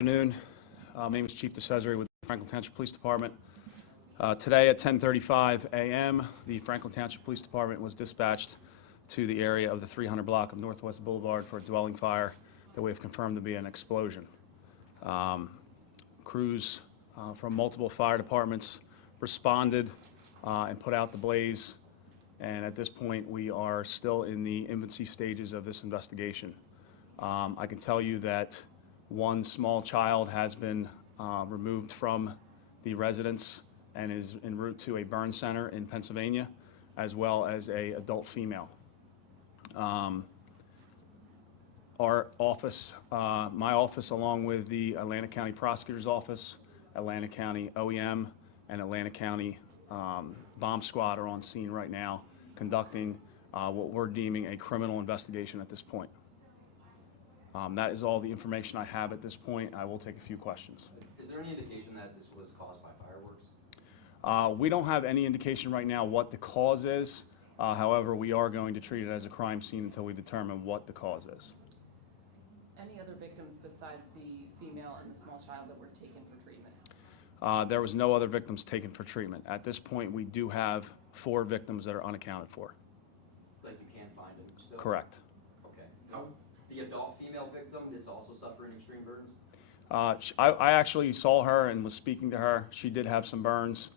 Afternoon. My name is Chief DeCesari with the Franklin Township Police Department. Today at 10:35 a.m., the Franklin Township Police Department was dispatched to the area of the 300 block of Northwest Boulevard for a dwelling fire that we have confirmed to be an explosion. Crews from multiple fire departments responded and put out the blaze, and at this point we are still in the infancy stages of this investigation. I can tell you that one small child has been removed from the residence and is en route to a burn center in Pennsylvania, as well as an adult female. Our office, my office, along with the Atlantic County Prosecutor's Office, Atlantic County OEM, and Atlantic County Bomb Squad are on scene right now conducting what we're deeming a criminal investigation at this point. That is all the information I have at this point. I will take a few questions. Is there any indication that this was caused by fireworks? We don't have any indication right now what the cause is. However, we are going to treat it as a crime scene until we determine what the cause is. Any other victims besides the female and the small child that were taken for treatment? There was no other victims taken for treatment. At this point, we do have 4 victims that are unaccounted for. Like you can't find them still? Correct. Okay. The adult female victim is also suffering extreme burns? I actually saw her and was speaking to her. She did have some burns,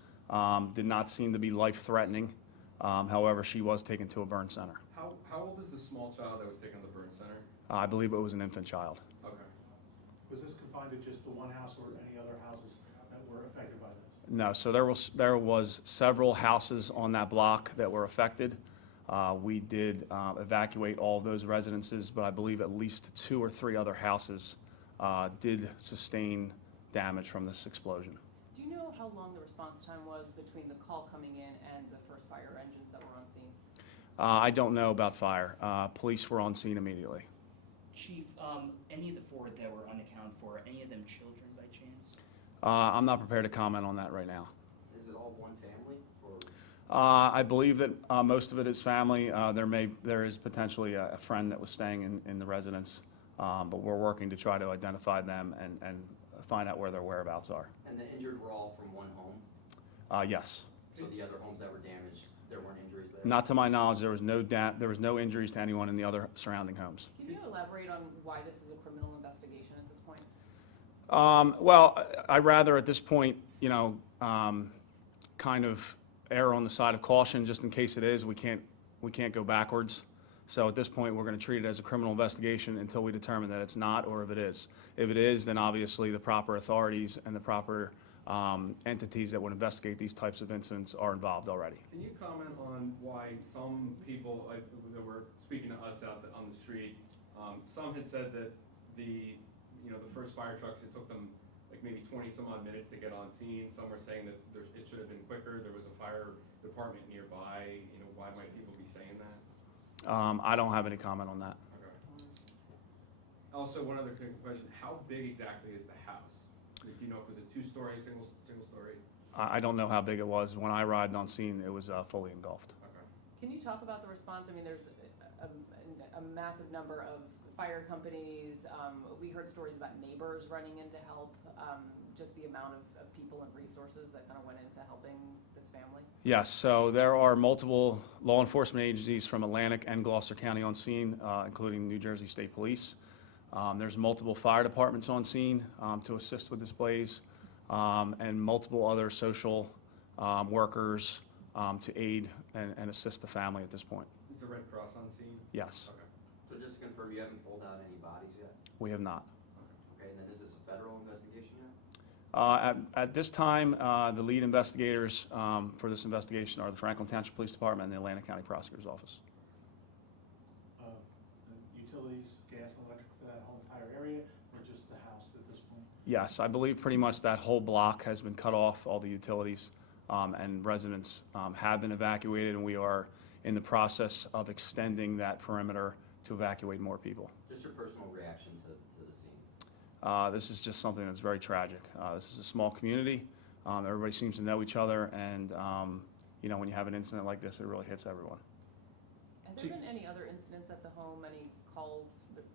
did not seem to be life-threatening. However, she was taken to a burn center. How old is the small child that was taken to the burn center? I believe it was an infant child. Okay. Was this confined to just the one house or any other houses that were affected by this? No, so there was several houses on that block that were affected. We did evacuate all of those residences, but I believe at least 2 or 3 other houses did sustain damage from this explosion. Do you know how long the response time was between the call coming in and the first fire engines that were on scene? I don't know about fire. Police were on scene immediately. Chief, any of the 4 that were unaccounted for, any of them children by chance? I'm not prepared to comment on that right now. Is it all one family? Or? I believe that most of it is family. There is potentially a friend that was staying in the residence, but we're working to try to identify them and find out where their whereabouts are. And the injured were all from one home? Yes. So the other homes that were damaged, there weren't injuries there? Not to my knowledge, there was no injuries to anyone in the other surrounding homes. Can you elaborate on why this is a criminal investigation at this point? Well, I'd rather at this point, kind of err on the side of caution, just in case it is. We can't go backwards. So at this point, we're going to treat it as a criminal investigation until we determine that it's not, or if it is. If it is, then obviously the proper authorities and the proper entities that would investigate these types of incidents are involved already. Can you comment on why some people that were speaking to us out on the street, some had said that the first fire trucks, it took them like maybe 20 some odd minutes to get on scene. Some were saying that it should have been quicker. There was a fire department nearby. Why might people be saying that? I don't have any comment on that. Okay. Also, one other quick question: how big exactly is the house? Do you know if it was a 2-story, single story? I don't know how big it was. When I arrived on scene, it was fully engulfed. Okay. Can you talk about the response? I mean, there's a massive number of fire companies. We heard stories about neighbors running in to help. Just the amount of people and resources that kind of went into helping this family. Yes, so there are multiple law enforcement agencies from Atlantic and Gloucester County on scene, including New Jersey State Police. There's multiple fire departments on scene to assist with this blaze, and multiple other social workers to aid and assist the family at this point. Is the Red Cross on scene? Yes. Okay. So just to confirm, you haven't pulled out any bodies yet? We have not. Okay, and then is this a federal investigation yet? At this time, the lead investigators for this investigation are the Franklin Township Police Department and the Atlantic County Prosecutor's Office. Utilities, gas, electric for that whole entire area, or just the house at this point? Yes, I believe pretty much that whole block has been cut off, all the utilities, and residents have been evacuated, and we are in the process of extending that perimeter to evacuate more people. Just your personal reaction to the scene? This is just something that's very tragic. This is a small community. Everybody seems to know each other, and when you have an incident like this, it really hits everyone. Have there been any other incidents at the home, any calls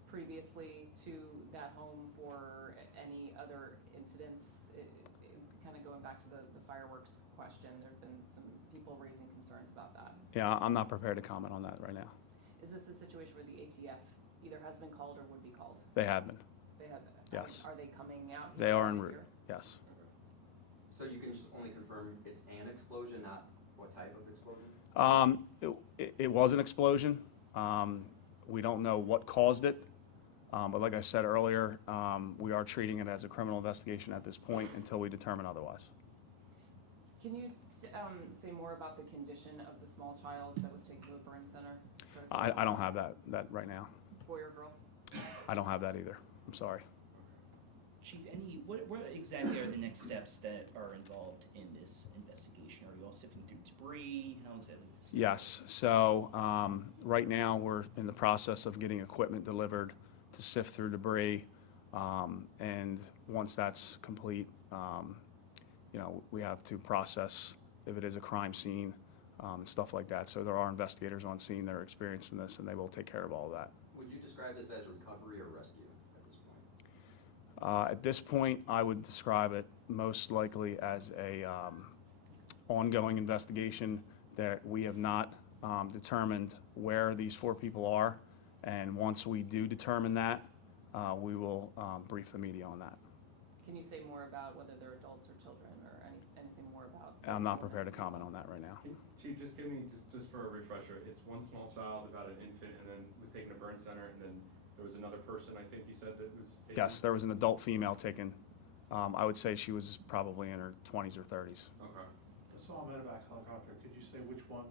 previously to that home for any fireworks question. There've been some people raising concerns about that. Yeah, I'm not prepared to comment on that right now. Is this a situation where the ATF either has been called or would be called? They have been, They have been. Yes. Are they coming out? they here are en or route, here? yes. So you can just only confirm it's an explosion, not what type of explosion? It was an explosion. We don't know what caused it, but like I said earlier, we are treating it as a criminal investigation at this point until we determine otherwise. Can you say more about the condition of the small child that was taken to the burn center? I don't have that right now. Boy or girl? I don't have that either. I'm sorry. Chief, what exactly are the next steps that are involved in this investigation? Are you all sifting through debris? How exactly? Yes, so right now, we're in the process of getting equipment delivered to sift through debris, and once that's complete, we have to process if it is a crime scene, and stuff like that. So there are investigators on scene that are experienced in this, and they will take care of all of that. Would you describe this as recovery or rescue at this point? At this point, I would describe it most likely as a ongoing investigation that we have not determined where these 4 people are, and once we do determine that, we will brief the media on that. Can you say more about whether they're adults or children or anything more about? I'm not prepared to comment on that right now. Chief, just give me, just for a refresher, it's one small child, about an infant, and then was taken to burn center, and then there was another person, I think you said, that was taken? Yes, there was an adult female taken. I would say she was probably in her 20s or 30s. Okay. I saw a medevac helicopter. Could you say which one,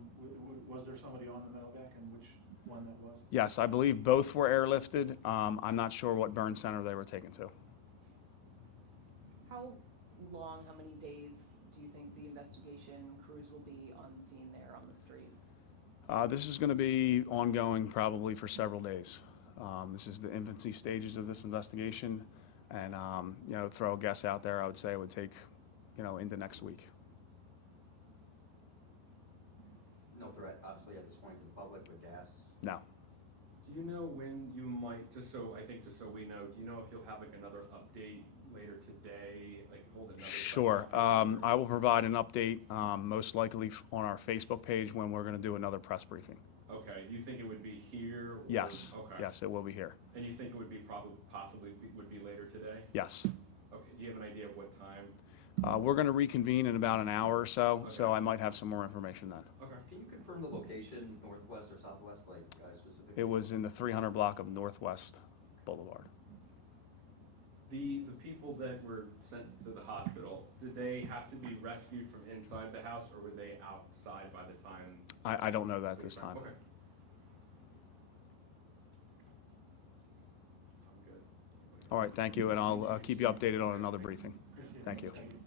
was there somebody on the medevac and which one that was? Yes, I believe both were airlifted. I'm not sure what burn center they were taken to. How long, how many days do you think the investigation crews will be on scene there on the street? This is going to be ongoing probably for several days. This is the infancy stages of this investigation, and throw a guess out there, I would say it would take into next week. No threat, obviously, at this point to the public with gas? No. Do you know when you might, just so we know, do you know if you'll have like another update later today, like hold another? Sure. I will provide an update, most likely on our Facebook page when we're going to do another press briefing. Okay, do you think it would be here? Or? Yes. Okay. Yes, it will be here. And you think it would be possibly would be later today? Yes. Okay, do you have an idea of what time? We're going to reconvene in about an hour or so, Okay. so I might have some more information then. Okay. Can you confirm the location, northwest or southwest, like specifically? It was in the 300 block of Northwest Boulevard. The people that were sent to the hospital, did they have to be rescued from inside the house, or were they outside by the time? I don't know that this time. Okay. I'm good. All right, thank you, and I'll keep you updated on another briefing. Thank you. Thank you.